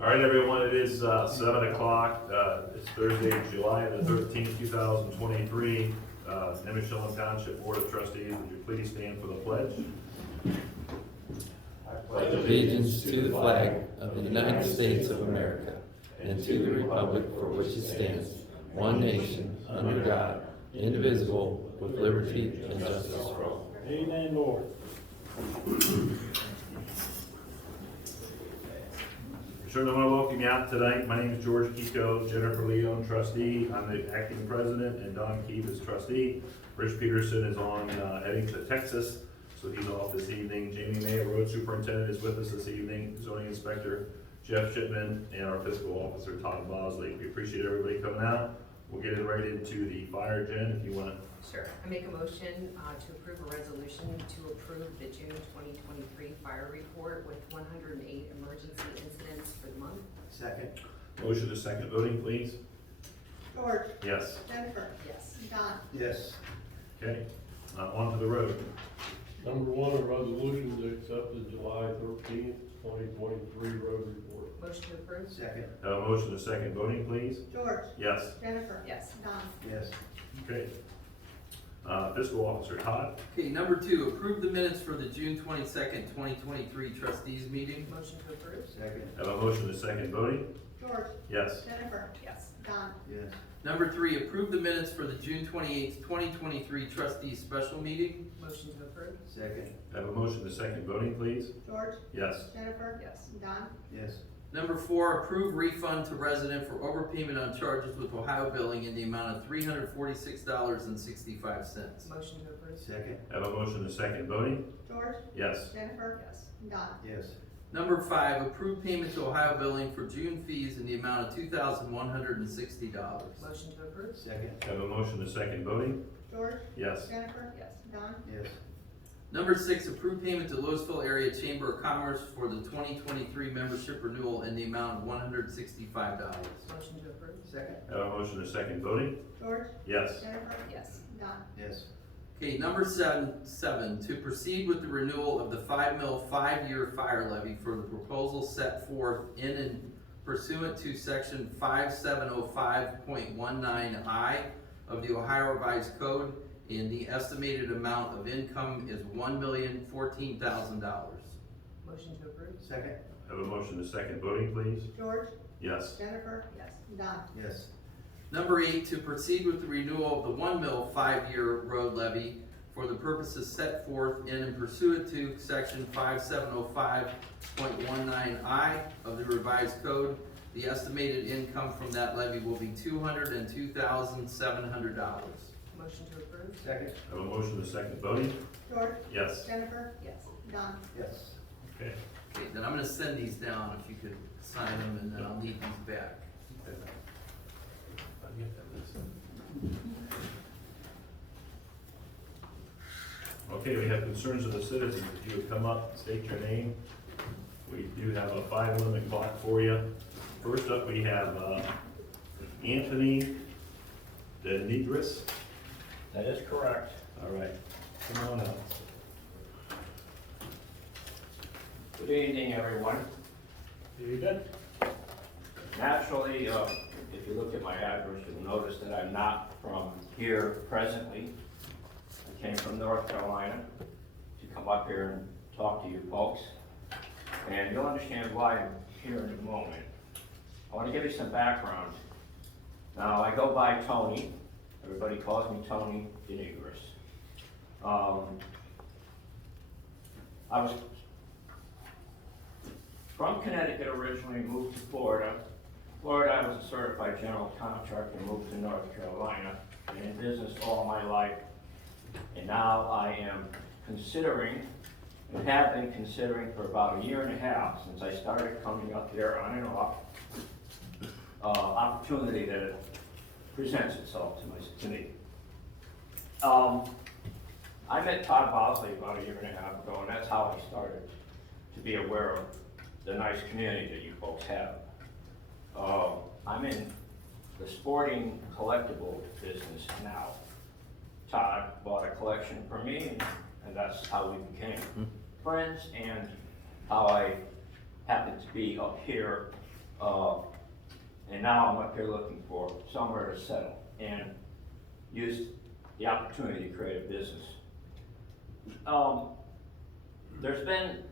All right, everyone, it is 7 o'clock. It's Thursday, July the 13th, 2023. Nimishillen Township Board of Trustees, would you please stand for the pledge? I pledge allegiance to the flag of the United States of America and to the republic for which it stands, one nation, under God, indivisible, with liberty and justice for all. Amen, Lord. Certainly want to welcome you out tonight. My name is George Kiko, Jennifer Leone, trustee. I'm the acting president, and Don Keeve is trustee. Rich Peterson is on heading to Texas, so he's off this evening. Jamie May, road superintendent, is with us this evening. Zoning inspector Jeff Shipman, and our fiscal officer Todd Bosley. We appreciate everybody coming out. We'll get it right into the fire, Jen, if you want to. Sure. I make a motion to approve a resolution to approve the June 2023 fire report with 108 emergency incidents for the month. Second. Motion to second voting, please. George. Yes. Jennifer. Yes. Don. Yes. Okay. On to the road. Number one, a resolution to accept the July 13th, 2023 road report. Motion to approve. Second. Have a motion to second voting, please. George. Yes. Jennifer. Yes. Don. Yes. Okay. Fiscal officer Todd. Okay, number two, approve the minutes for the June 22nd, 2023 trustees meeting. Motion to approve. Second. Have a motion to second voting. George. Yes. Jennifer. Yes. Don. Yes. Number three, approve the minutes for the June 28th, 2023 trustees special meeting. Motion to approve. Second. Have a motion to second voting, please. George. Yes. Jennifer. Yes. Don. Yes. Number four, approve refund to resident for overpayment on charges with Ohio billing in the amount of $346.65. Motion to approve. Second. Have a motion to second voting. George. Yes. Jennifer. Yes. Don. Yes. Number five, approve payment to Ohio billing for June fees in the amount of $2,160. Motion to approve. Second. Have a motion to second voting. George. Yes. Jennifer. Yes. Don. Yes. Number six, approve payment to Louisville Area Chamber of Commerce for the 2023 membership renewal in the amount of $165. Motion to approve. Second. Have a motion to second voting. George. Yes. Jennifer. Yes. Don. Yes. Okay, number seven, to proceed with the renewal of the 5 mil 5-year fire levy for the proposal set forth in and pursuant to section 5705.19I of the Ohio Revised Code, and the estimated amount of income is $1,014,000. Motion to approve. Second. Have a motion to second voting, please. George. Yes. Jennifer. Yes. Don. Yes. Number eight, to proceed with the renewal of the 1 mil 5-year road levy for the purposes set forth in and pursuant to section 5705.19I of the revised code. The estimated income from that levy will be $202,700. Motion to approve. Second. Have a motion to second voting. George. Yes. Jennifer. Yes. Don. Yes. Okay. Okay, then I'm gonna send these down, if you could sign them, and then I'll need these back. Okay, we have concerns of the citizens. If you would come up, state your name. We do have a 5-limit clock for you. First up, we have Anthony Denidris. That is correct. All right, come on up. Good evening, everyone. David? Naturally, if you look at my address, you'll notice that I'm not from here presently. I came from North Carolina to come up here and talk to you folks. And you'll understand why I'm here in a moment. I want to give you some background. Now, I go by Tony. Everybody calls me Tony Denigris. I was from Connecticut originally, moved to Florida. Florida, I was a certified general contractor, moved to North Carolina, been in business all my life. And now I am considering, and have been considering for about a year and a half since I started coming up here on and off, opportunity that presents itself to me. I met Todd Bosley about a year and a half ago, and that's how I started to be aware of the nice community that you folks have. I'm in the sporting collectible business now. Todd bought a collection for me, and that's how we became friends, and how I happened to be up here And now I'm up here looking for somewhere to settle and use the opportunity to create a business. There's been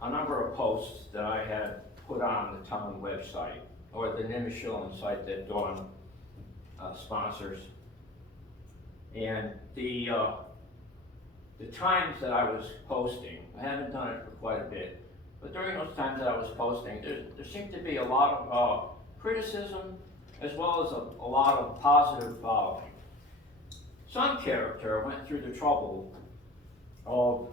a number of posts that I had put on the town website, or the Nimishillen site that Dawn sponsors. And the times that I was posting, I haven't done it for quite a bit, but during those times that I was posting, there seemed to be a lot of criticism as well as a lot of positive following. Some character went through the trouble of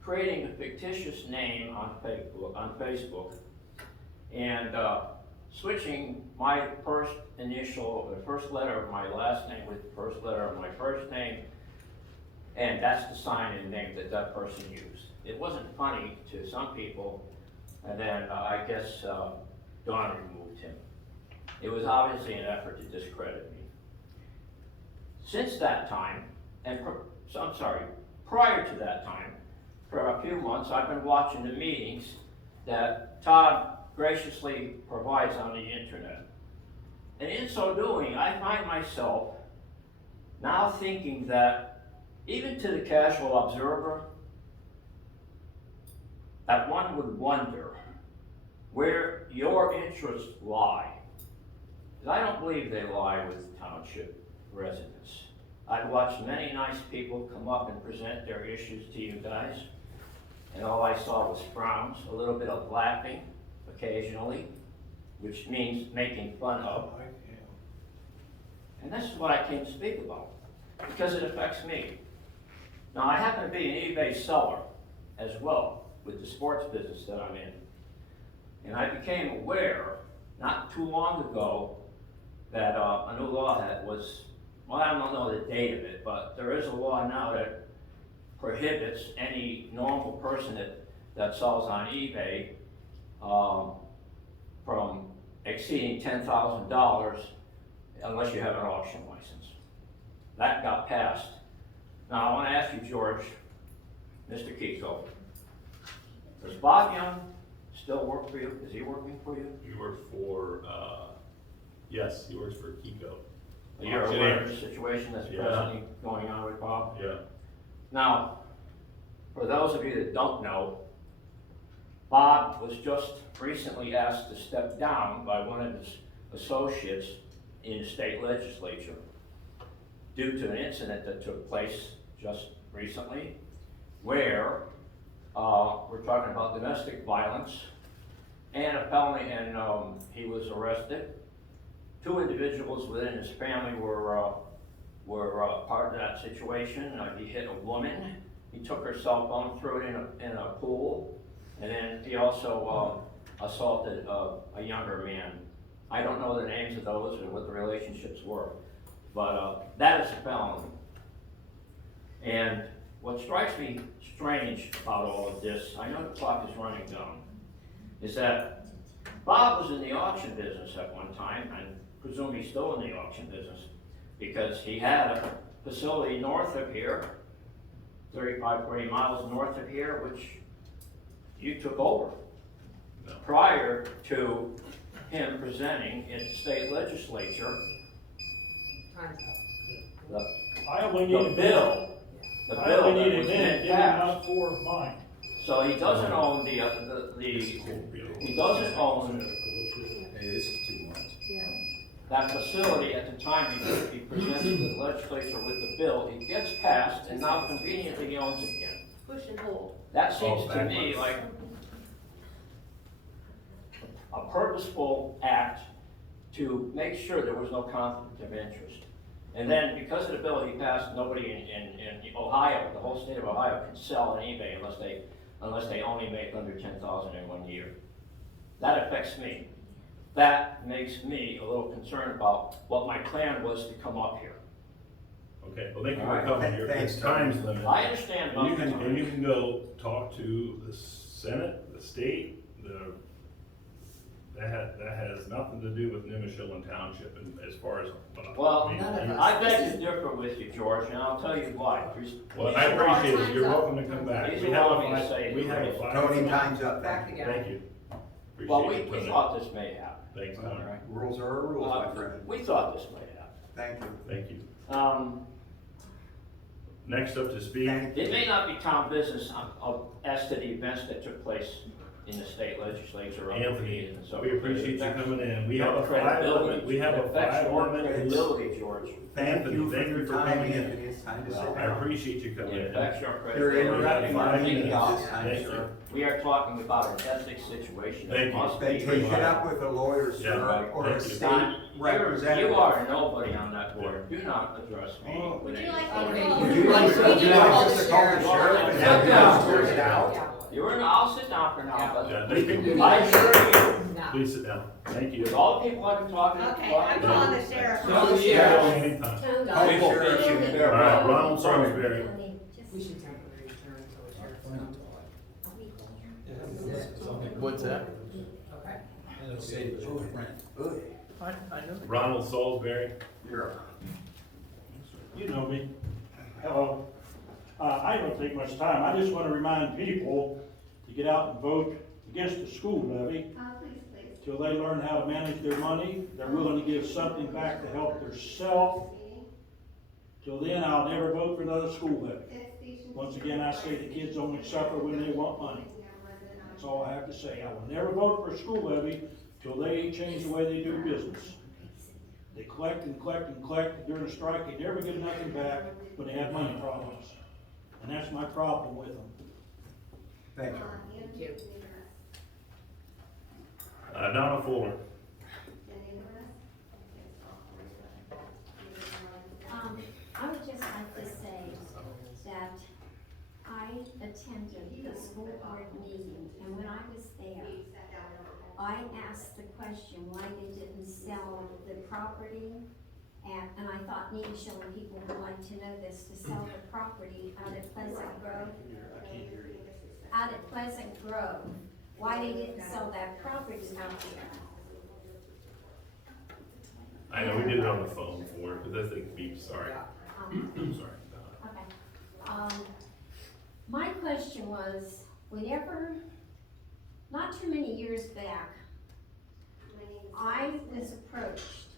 creating a fictitious name on Facebook, and switching my first initial, the first letter of my last name with the first letter of my first name, and that's the sign and name that that person used. It wasn't funny to some people, and then I guess Dawn removed him. It was obviously an effort to discredit me. Since that time, prior to that time, for a few months, I've been watching the meetings that Todd graciously provides on the internet. And in so doing, I find myself now thinking that, even to the casual observer, that one would wonder where your interests lie. Because I don't believe they lie with township residents. I've watched many nice people come up and present their issues to you guys, and all I saw was frowns, a little bit of laughing occasionally, which means making fun of. And this is what I came to speak about, because it affects me. Now, I happen to be an eBay seller as well, with the sports business that I'm in. And I became aware, not too long ago, that a new law that was, well, I don't know the date of it, but there is a law now that prohibits any normal person that sells on eBay from exceeding $10,000 unless you have an auction license. That got passed. Now I want to ask you, George, Mr. Kiko, does Bob Young still work for you? Is he working for you? He works for, yes, he works for Kiko. You're aware of the situation that's presently going on with Bob? Yeah. Now, for those of you that don't know, Bob was just recently asked to step down by one of his associates in the state legislature due to an incident that took place just recently where we're talking about domestic violence and a felony, and he was arrested. Two individuals within his family were part of that situation. He hit a woman. He took her cell phone, threw it in a pool, and then he also assaulted a younger man. I don't know the names of those or what the relationships were, but that is a felony. And what strikes me strange about all of this, I know the clock is running down, is that Bob was in the auction business at one time, and presume he's still in the auction business, because he had a facility north of here, 35, 40 miles north of here, which you took over prior to him presenting in the state legislature Time's up. I only need the a minute. bill I that only need a was minute, then give me passed. about 4 of mine. So he doesn't own he doesn't own Hey, this is too much. that facility at the time he presented to the legislature with the bill. It gets passed, and now conveniently he owns it again. Push and hold. That seems to me like a purposeful act to make sure there was no conflict of interest. And then, because of the bill he passed, nobody in Ohio, the whole state of Ohio, can sell on eBay unless they only make under $10,000 in 1 year. That affects me. That makes me a little concerned about what my plan was to come up here. Okay, well, thank you All for right. coming. Your Thanks, time's limited. I understand about the And you time. can go talk to the Senate, the state, that has nothing to do with Nimishillen Township, and as far as, Well, I mean, none of you- us. I beg to differ with you, George, and I'll tell you why. Well, I appreciate it, you're welcome to come back. Please We have allow a me to say it. we have a five. Tony, time's up. Back again. Thank you. Well, appreciate you we coming. thought this may happen. Thanks, All Tom. right. Rules are rules, my friend. We thought this may happen. Thank you. Thank you. Next up to speak, It may not be town business as to the events that took place in the state legislature. Anthony, and so we appreciate you coming in. We have a Credibility. 5 we have It a affects 5 your limit. credibility, George. Thank you for Thank you your for time, coming in. Anthony. It's time to sit I down. appreciate you coming It in. affects your You're credibility. interrupting our 5 meeting minutes. all the time, Thank sir. you. We are talking about an ethics situation. Thank It you. must Then be take it resolved. up with a lawyer, Yeah, sir, or a thank you. state Don, representative. you are nobody on that board. Do not address me. Oh. with Would you any like authority. to- Would you like We need to call us the to call the sheriff. sheriff and Sit have down. him sort it out? I'll sit down for now, but Yeah, thank you. I assure you, Please sit down. Thank you. with all the people I've been talking to. Okay, I'm calling the sheriff. No, yeah, anytime. Call the sheriff. All right, Ronald Salisbury. We should temporarily adjourn until the sheriff's done. What's that? Okay. It'll save us a friend. I know. Ronald Salisbury. You're up. You know me. Hello. I don't take much time. I just want to remind people to get out and vote against the school levy. Till they learn how to manage their money, they're willing to give something back to help themselves. Till then, I'll never vote for another school levy. Once again, I say the kids only suffer when they want money. That's all I have to say. I will never vote for a school levy till they change the way they do business. They collect and collect and collect during a strike, they never get nothing back when they have money problems. And that's my problem with them. Thank you. Thank you. Donna Fuller. I would just like to say that I attended the school board meeting, and when I was there, I asked the question why they didn't sell the property, and I thought Nimishillen people would like to know this, to sell the property out at Pleasant Grove. Out at Pleasant Grove, why they didn't sell that property out there. I know, we did it on the phone for it, but that thing beeps, sorry. I'm sorry. Okay. My question was, whenever, not too many years back, I was approached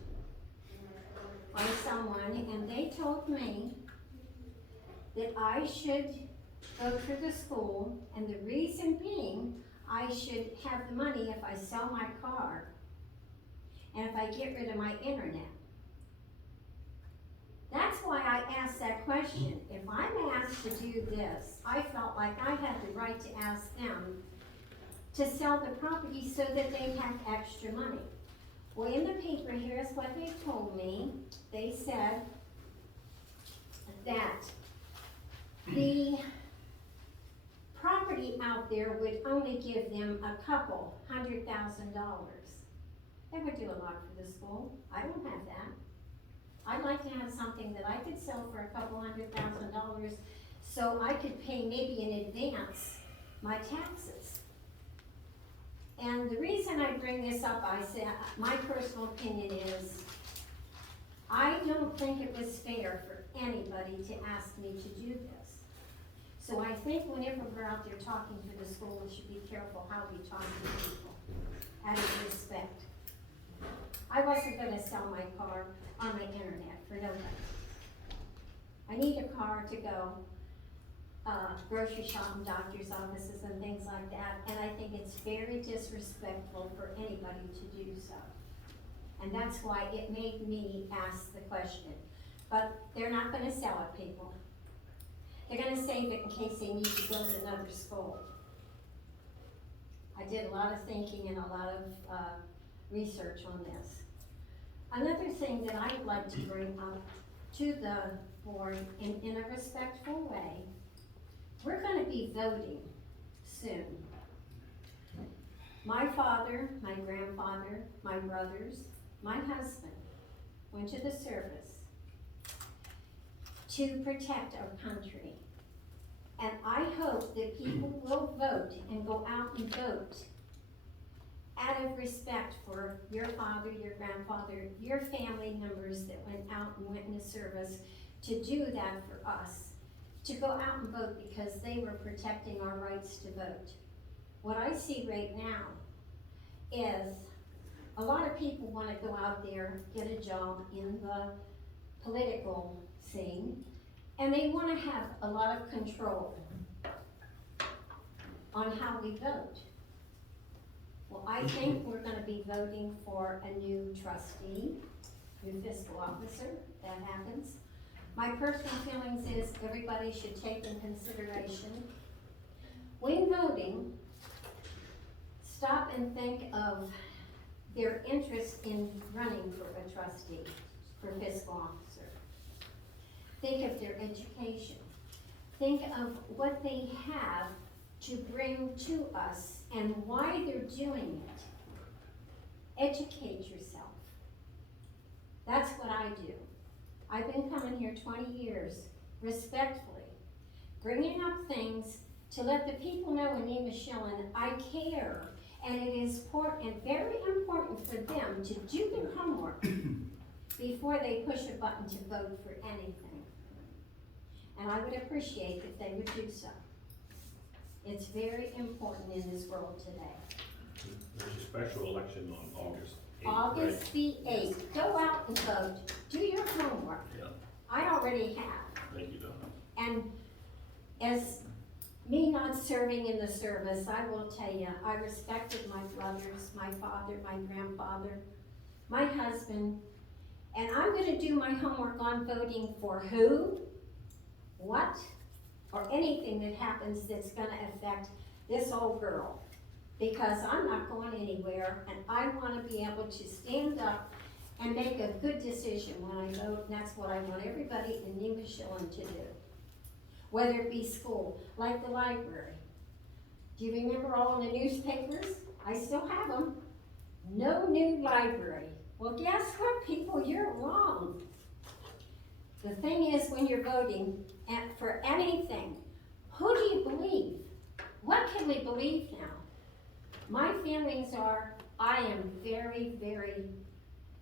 by someone and they told me that I should go to the school, and the reason being, I should have the money if I sell my car and if I get rid of my internet. That's why I asked that question. If I'm asked to do this, I felt like I had the right to ask them to sell the property so that they have extra money. Well, in the paper, here's what they told me. They said that the property out there would only give them a couple $100,000. That would do a lot for the school. I don't have that. I'd like to have something that I could sell for a couple $100,000 so I could pay maybe in advance my taxes. And the reason I bring this up, I said, my personal opinion is, I don't think it was fair for anybody to ask me to do this. So I think whenever we're out there talking to the school, we should be careful how we talk to people, out of respect. I wasn't gonna sell my car on my internet for nobody. I need a car to go grocery shopping, doctor's offices and things like that, and I think it's very disrespectful for anybody to do so. And that's why it made me ask the question. But they're not gonna sell it, people. They're gonna save it in case they need to build another school. I did a lot of thinking and a lot of research on this. Another thing that I would like to bring up to the board in a respectful way, we're gonna be voting soon. My father, my grandfather, my brothers, my husband went to the service to protect our country. And I hope that people will vote and go out and vote out of respect for your father, your grandfather, your family members that went out and went into service, to do that for us, to go out and vote because they were protecting our rights to vote. What I see right now is a lot of people wanna go out there, get a job in the political scene, and they wanna have a lot of control on how we vote. Well, I think we're gonna be voting for a new trustee, new fiscal officer, that happens. My personal feelings is everybody should take in consideration, when voting, stop and think of their interest in running for a trustee, for fiscal officer. Think of their education. Think of what they have to bring to us and why they're doing it. Educate yourself. That's what I do. I've been coming here 20 years, respectfully, bringing up things to let the people know in Nimishillen, I care. And it is important, very important for them to do their homework before they push a button to vote for anything. And I would appreciate if they would do so. It's very important in this world today. There's a special election on August 8th, right? August the 8th, go out and vote, do your homework. Yeah, I already have. thank you, Donna. And as me not serving in the service, I will tell you, I respected my brothers, my father, my grandfather, my husband, and I'm gonna do my homework on voting for who, what, or anything that happens that's gonna affect this old girl. Because I'm not going anywhere, and I wanna be able to stand up and make a good decision when I vote, and that's what I want everybody in Nimishillen to do. Whether it be school, like the library. Do you remember all in the newspapers? I still have them. No new library. Well, guess what, people? You're wrong. The thing is, when you're voting for anything, who do you believe? What can we believe now? My feelings are, I am very, very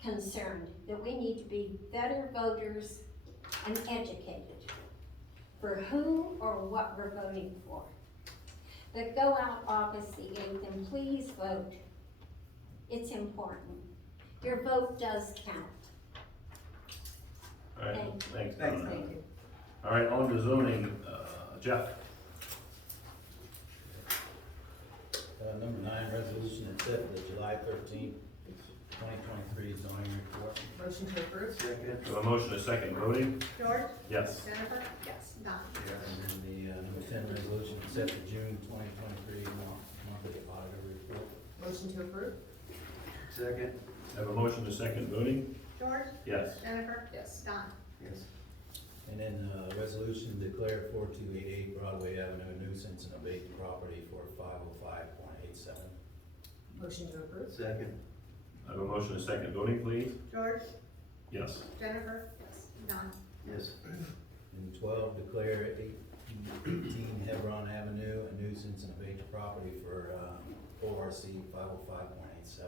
concerned that we need to be better voters and educated for who or what we're voting for. But go out August the 8th and please vote. It's important. Your vote does count. All right, Thank you. thanks, Thanks. Donna. Thank you. All right, on to zoning, Jeff. Number 9, resolution that set the July 13th, 2023 zoning report. Motion to approve? Second. We have a motion, a second, voting? George? Yes. Jennifer? Yes. Don? And then the number 10, resolution that set the June 2023 monthly auditor report. Motion to approve? Second. I have a motion, a second, voting? George? Yes. Jennifer? Yes. Don? Yes. And then resolution declare 4288 Broadway Avenue a nuisance and abate the property for 505.87. Motion to approve? Second. I have a motion, a second, voting, please? George? Yes. Jennifer? Yes. Don? Yes. And 12, declare 18 Hebron Avenue a nuisance and abate the property for ORC 505.87.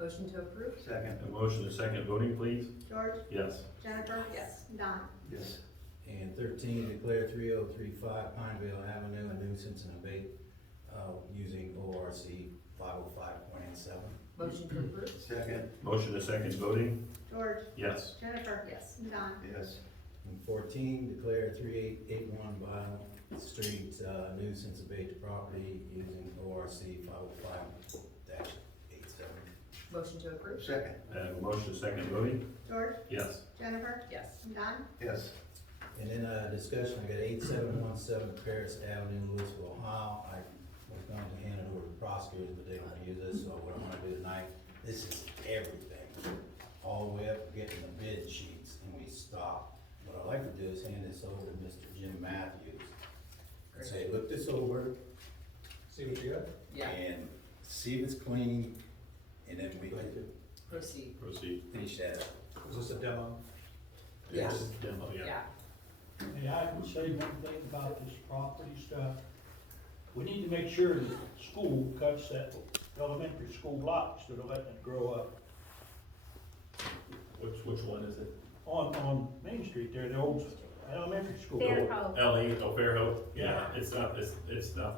Motion to approve? Second. A motion, a second, voting, please? George? Yes. Jennifer? Yes. Don? Yes. And 13, declare 3035 Pineville Avenue a nuisance and abate using ORC 505.87. Motion to approve? Second. Motion, a second, voting? George? Yes. Jennifer? Yes. Don? Yes. And 14, declare 3881 Vinyl Street nuisance abate the property using ORC 505-87. Motion to approve? Second. I have a motion, a second, voting? George? Yes. Jennifer? Yes. Don? Yes. And then discussion, I got 8717 Paris Avenue, Louisville, Ohio. I was going to hand it over to the prosecutors, but they don't use this, so what I'm gonna do tonight, this is everything. All the way up, getting the bid sheets, and we stop. What I'd like to do is hand this over to Mr. Jim Matthews. And say, look this over. See what you got? Yeah. And see if it's clean, and then we can Proceed. Proceed. finish that up. Is this a demo? Yes. Demo, yeah. Yeah. Hey, I can say one thing about this property stuff. We need to make sure that the school cuts that elementary school block instead of letting it grow up. Which one is it? On Main Street there, the old elementary school. Fairhope. L.E., oh, Fairhope? Yeah. It's not the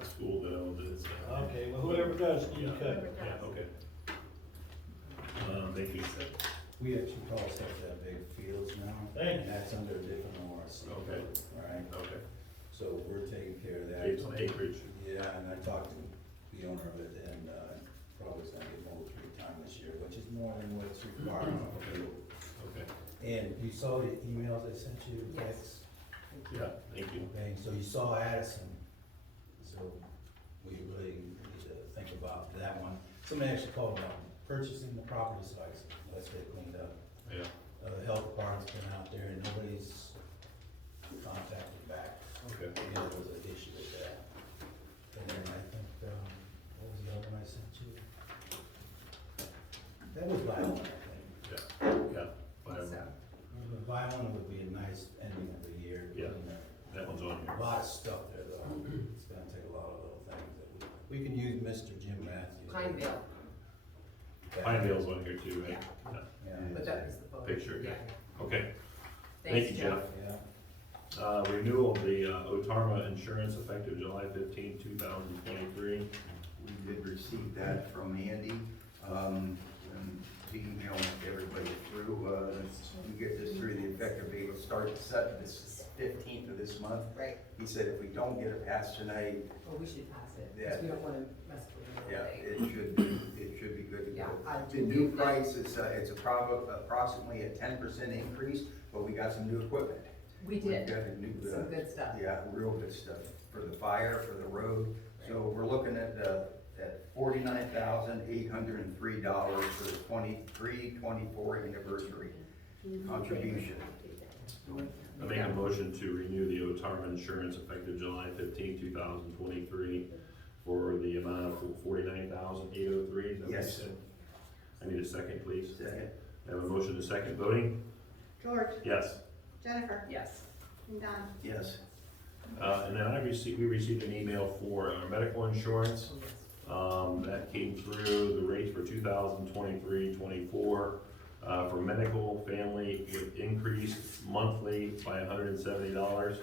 school that owns it, it's. Okay, well, whoever does, need to cut it. Yeah, okay. making, We actually call stuff that big fields now, and that's under a different ORC. Okay. Alright, okay, so we're taking care of that. based on acreage. Yeah, and I talked to the owner of it, and, probably is gonna get mowed 3 times this year, which is more than what's required on a field. Okay, And you saw the emails I sent you, Yes. yeah, thank you. okay, so you saw Addison, so we really need to think about that one. Somebody actually called about purchasing the property, so let's get it cleaned up. Yeah, The health department's been out there and nobody's contacted back. okay. Yeah, there was an issue with that. And then I think, what was the other one I sent you? That was Violent, I think. Yeah, whatever. So, The Violent would be a nice ending of the year. Yeah. That one's on A here. lot of stuff there though. It's gonna take a lot of little things that we can use Mr. Jim Matthews. Pineville, Pineville's on here too, right? Yeah. Yeah. but that was the photo. Picture, yeah. Okay, Thanks, thank you, Jeff. Yeah. Renewal of the Otarma insurance effective July 15, 2023. We did receive that from Andy, and he emailed everybody through, we get this through the effective date, will start this 15th of this month. Right, He said if we don't get it passed tonight, well, we should pass it, Yeah. because we don't wanna mess with yeah, it. it should be good to Yeah, go. I The do new that. price is, it's approximately a 10% increase, but we got some new equipment. We did, We got a new, some good stuff. yeah, real good stuff for the fire, for the road. So we're looking at $49,803 for the 23-24 anniversary contribution. I make a motion to renew the Otarma insurance effective July 15, 2023 for the amount of $49,803. Is that what you Yes. said? I need a second, please. Second. I have a motion to second voting? George, Yes. Jennifer, Yes, and Don. Yes. And then we received an email for our medical insurance. That came through, the rates for 2023-24 for medical family would increase monthly by $170.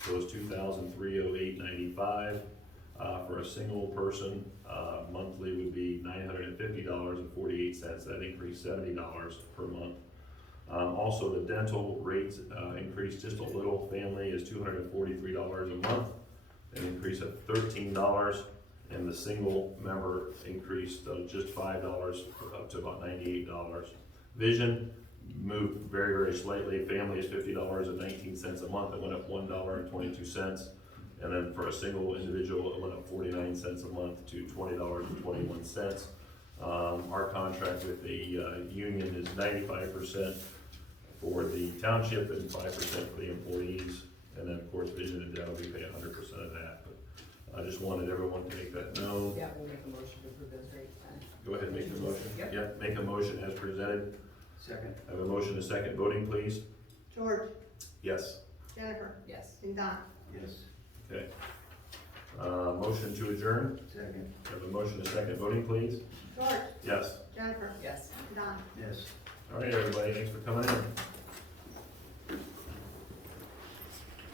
So it's $2,308.95. For a single person, monthly would be $950.48. That increased $70 per month. Also, the dental rates increased just a little. Family is $243 a month, an increase of $13, and the single member increased just $5 up to about $98. Vision moved very, very slightly. Family is $50.19 a month. It went up $1.22. And then for a single individual, it went up 49 cents a month to $20.21. Our contract with the union is 95% for the township and 5% for the employees. And then, of course, vision and dental, we pay 100% of that. But I just wanted everyone to make that known. yeah, we'll make a motion to approve those rates then. Go ahead and make the motion. Yep. Make a motion as presented. Second. I have a motion to second voting, please. George, Yes. Jennifer, Yes. and Don. Yes. Okay. Motion to adjourn. Second. I have a motion to second voting, please. George, Yes. Jennifer, Yes. and Don. Yes. All right, everybody, thanks for coming in.